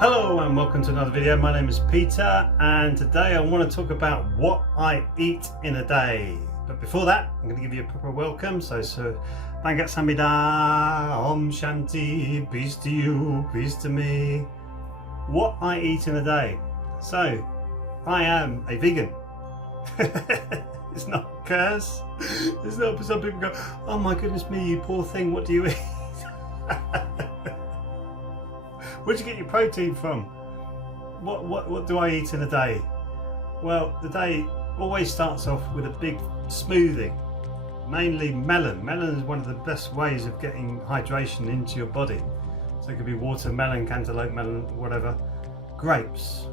Hello and welcome to another video. My name is Peter and today I want to talk about what I eat in a day. But before that, I'm going to give you a proper welcome. So Bangat Samhita, Om Shanti, peace to you, peace to me. What I eat in a day. So, I am a vegan. It's not a curse. It's not, some people go, oh my goodness me, you poor thing, what do you eat? Where'd you get your protein from? What do I eat in a day? Well, the day always starts off with a big smoothie, mainly melon. Melon is one of the best ways of getting hydration into your body. So it could be watermelon, cantaloupe melon, whatever. Grapes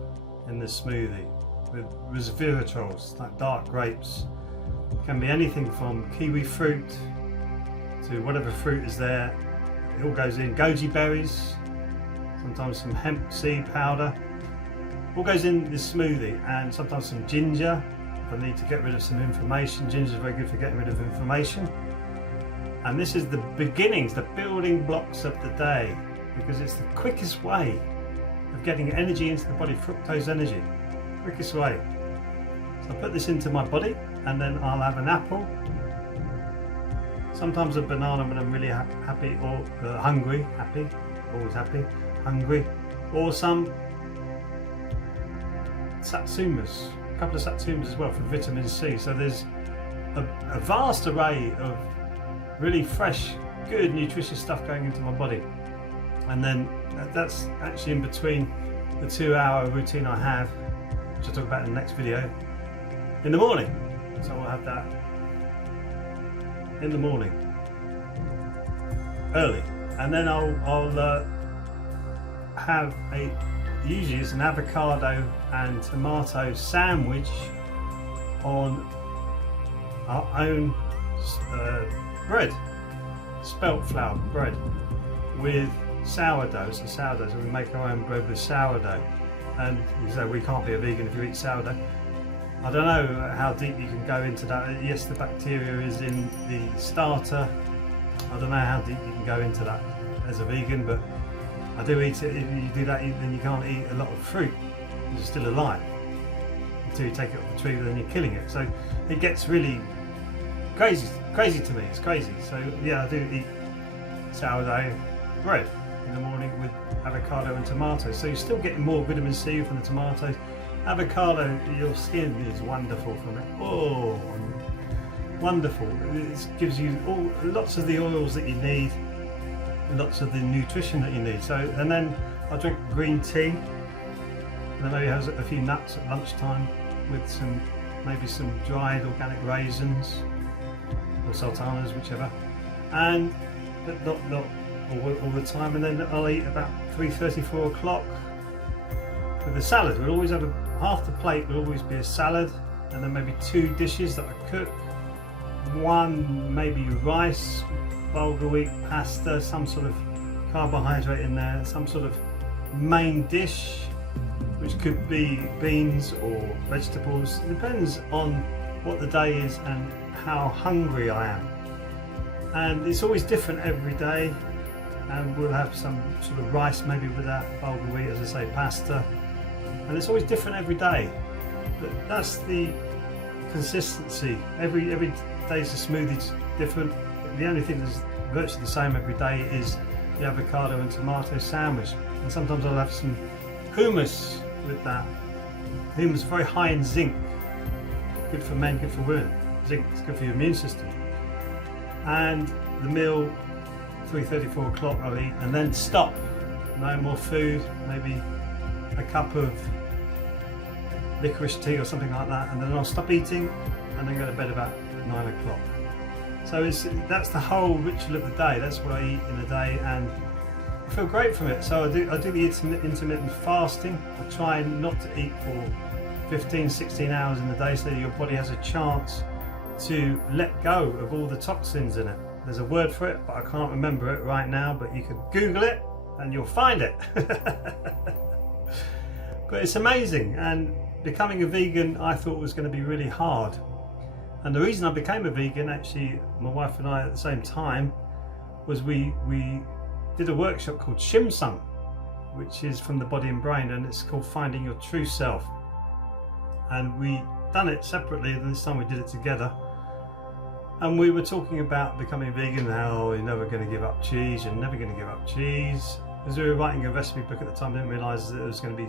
in the smoothie with resveratrols, like dark grapes. It can be anything from kiwi fruit to whatever fruit is there. It all goes in. Goji berries. Sometimes some hemp seed powder, all goes in this smoothie, and sometimes some ginger if I need to get rid of some inflammation. Ginger is very good for getting rid of inflammation. And this is the beginnings, the building blocks of the day, because it's the quickest way of getting energy into the body, fructose energy, quickest way. So I put this into my body and then I'll have an apple, sometimes a banana when I'm really happy or hungry, always happy, hungry, or some satsumas, a couple of satsumas as well for vitamin C. So there's a vast array of really fresh, good, nutritious stuff going into my body. And then that's actually in between the 2-hour routine I have, which I'll talk about in the next video, in the morning. So I'll have that in the morning, early. And then I'll have usually it's an avocado and tomato sandwich on our own bread, spelt flour bread with sourdough. So sourdough, so we make our own bread with sourdough. And you say we can't be a vegan if you eat sourdough. I don't know how deep you can go into that. Yes, the bacteria is in the starter. I don't know how deep you can go into that as a vegan, but I do eat it. If you do that, then you can't eat a lot of fruit because it's still alive until you take it off the tree, then you're killing it. So it gets really crazy to me. It's crazy. So yeah, I do eat sourdough bread in the morning with avocado and tomatoes. So you're still getting more vitamin C from the tomatoes. Avocado, your skin is wonderful from it. Oh, wonderful. It gives you lots of the oils that you need, lots of the nutrition that you need. So, and then I drink green tea, and then maybe have a few nuts at lunchtime with maybe some dried organic raisins or sultanas, whichever. And but not all the time. And then I'll eat about 3:30, 4 o'clock with a salad. We'll always have half the plate will always be a salad, and then maybe 2 dishes that I cook. One maybe rice, bulgur wheat, pasta, some sort of carbohydrate in there, some sort of main dish, which could be beans or vegetables. It depends on what the day is and how hungry I am. And it's always different every day. And we'll have some sort of rice maybe with that, bulgur wheat, as I say, pasta. And it's always different every day. But that's the consistency. Every day's a smoothie different. The only thing that's virtually the same every day is the avocado and tomato sandwich. And sometimes I'll have some hummus with that. Hummus is very high in zinc. Good for men, good for women. Zinc is good for your immune system. And the meal, 3:30, 4 o'clock I'll eat, and then stop. No more food, maybe a cup of licorice tea or something like that, and then I'll stop eating and then go to bed about 9 o'clock. So that's the whole ritual of the day. That's what I eat in a day, and I feel great from it. So I do the intermittent fasting. I try not to eat for 15, 16 hours in the day, so that your body has a chance to let go of all the toxins in it. There's a word for it, but I can't remember it right now, but you could Google it and you'll find it. But it's amazing, and becoming a vegan I thought was going to be really hard. And the reason I became a vegan, actually, my wife and I at the same time, was we did a workshop called Shimsung, which is from the body and brain, and it's called Finding Your True Self. And we done it separately, and this time we did it together. And we were talking about becoming vegan, how you're never going to give up cheese, you're never going to give up cheese. As we were writing a recipe book at the time, I didn't realise that it was going to be,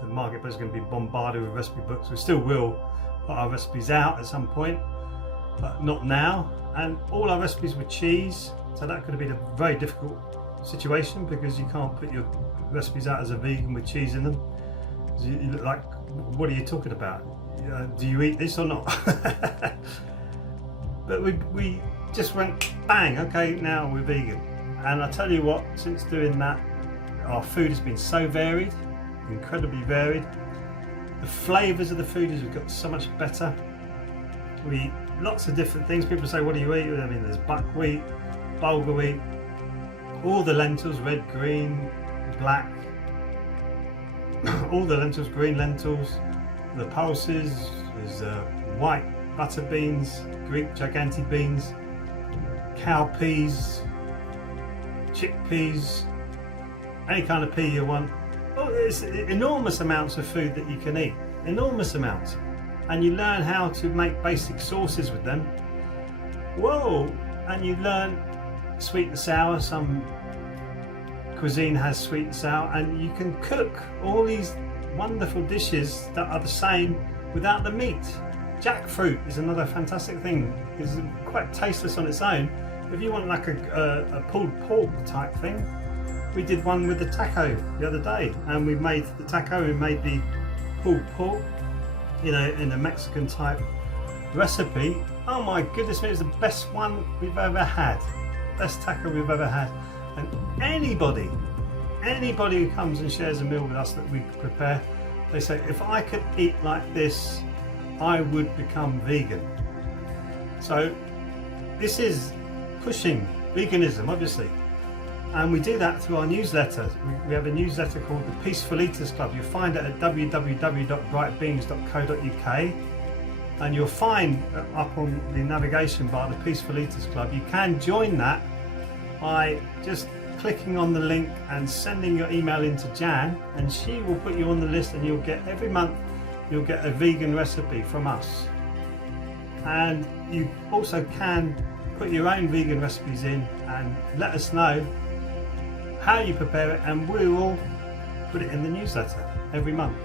the marketplace was going to be bombarded with recipe books. We still will put our recipes out at some point, but not now. And all our recipes were cheese, so that could have been a very difficult situation, because you can't put your recipes out as a vegan with cheese in them. You look like, what are you talking about? Do you eat this or not? But we just went bang, okay, now we're vegan. And I tell you what, since doing that, our food has been so varied, incredibly varied. The flavours of the food has got so much better. We eat lots of different things. People say, what do you eat? I mean, there's buckwheat, bulgur wheat, all the lentils, red, green, black, all the lentils, green lentils, the pulses, there's white butter beans, Greek giganti beans, cowpeas, chickpeas, any kind of pea you want. Oh, there's enormous amounts of food that you can eat, enormous amounts. And you learn how to make basic sauces with them. Whoa! And you learn sweet and sour. Some cuisine has sweet and sour, and you can cook all these wonderful dishes that are the same without the meat. Jackfruit is another fantastic thing. It's quite tasteless on its own. If you want like a pulled pork type thing, we did one with the taco the other day, and we made the taco, we made the pulled pork, you know, in a Mexican type recipe. Oh my goodness me, it's the best one we've ever had. Best taco we've ever had. And anybody who comes and shares a meal with us that we prepare, they say, if I could eat like this, I would become vegan. So this is pushing veganism, obviously. And we do that through our newsletter. We have a newsletter called the Peaceful Eaters Club. You'll find it at www.brightbeings.co.uk, and you'll find up on the navigation bar the Peaceful Eaters Club. You can join that by just clicking on the link and sending your email into Jan, and she will put you on the list, and you'll get, every month you'll get a vegan recipe from us. And you also can put your own vegan recipes in and let us know how you prepare it, and we will put it in the newsletter every month.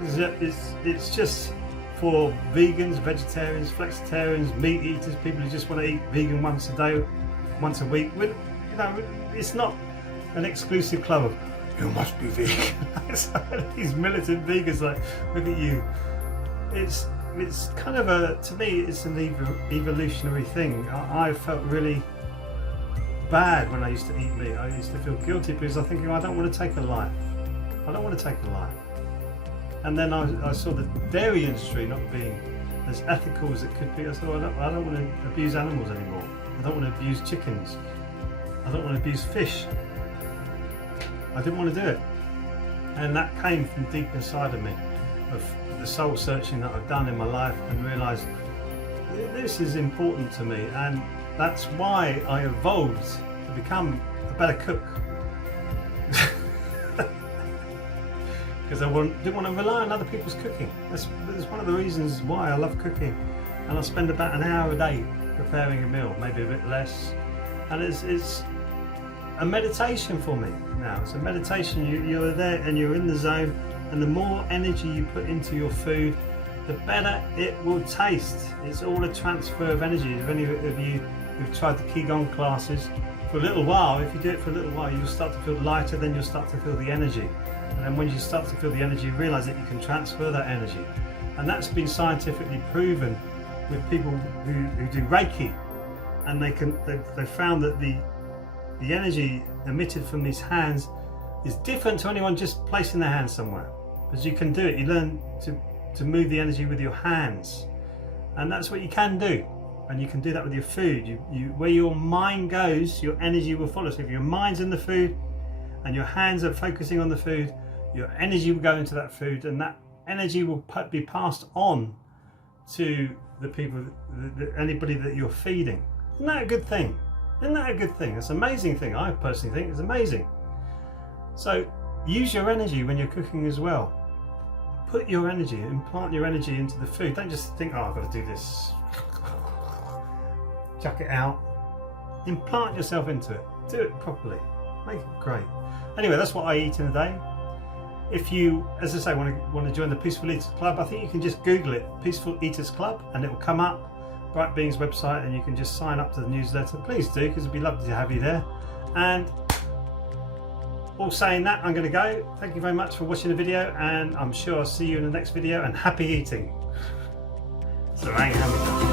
It's just for vegans, vegetarians, flexitarians, meat eaters, people who just want to eat vegan once a day, once a week. You know, it's not an exclusive club of, you must be vegan. These militant vegans like, look at you. It's kind of to me, it's an evolutionary thing. I felt really bad when I used to eat meat. I used to feel guilty because I think, I don't want to take a life. I don't want to take a life. And then I saw the dairy industry not being as ethical as it could be. I said, I don't want to abuse animals anymore. I don't want to abuse chickens. I don't want to abuse fish. I didn't want to do it. And that came from deep inside of me, of the soul searching that I've done in my life, and realised this is important to me. And that's why I evolved to become a better cook. Because I didn't want to rely on other people's cooking. That's one of the reasons why I love cooking. And I spend about an hour a day preparing a meal, maybe a bit less. And it's a meditation for me now. It's a meditation. You're there and you're in the zone, and the more energy you put into your food, the better it will taste. It's all a transfer of energy. If any of you who've tried the Qigong classes, for a little while, if you do it for a little while, you'll start to feel lighter, then you'll start to feel the energy. And then when you start to feel the energy, you realise that you can transfer that energy. And that's been scientifically proven with people who do Reiki. And they've found that the energy emitted from these hands is different to anyone just placing their hands somewhere. Because you can do it, you learn to move the energy with your hands. And that's what you can do. And you can do that with your food. Where your mind goes, your energy will follow. So if your mind's in the food and your hands are focusing on the food, your energy will go into that food, and that energy will be passed on to the people, anybody that you're feeding. Isn't that a good thing? Isn't that a good thing? It's an amazing thing. I personally think it's amazing. So use your energy when you're cooking as well. Put your energy, implant your energy into the food. Don't just think, oh, I've got to do this. Chuck it out. Implant yourself into it. Do it properly. Make it great. Anyway, that's what I eat in a day. If you, as I say, want to join the Peaceful Eaters Club, I think you can just Google it, Peaceful Eaters Club, and it will come up. Bright Being's website, and you can just sign up to the newsletter. Please do, because it'd be lovely to have you there. And all saying that, I'm going to go. Thank you very much for watching the video, and I'm sure I'll see you in the next video, and happy eating. So I ain't having that.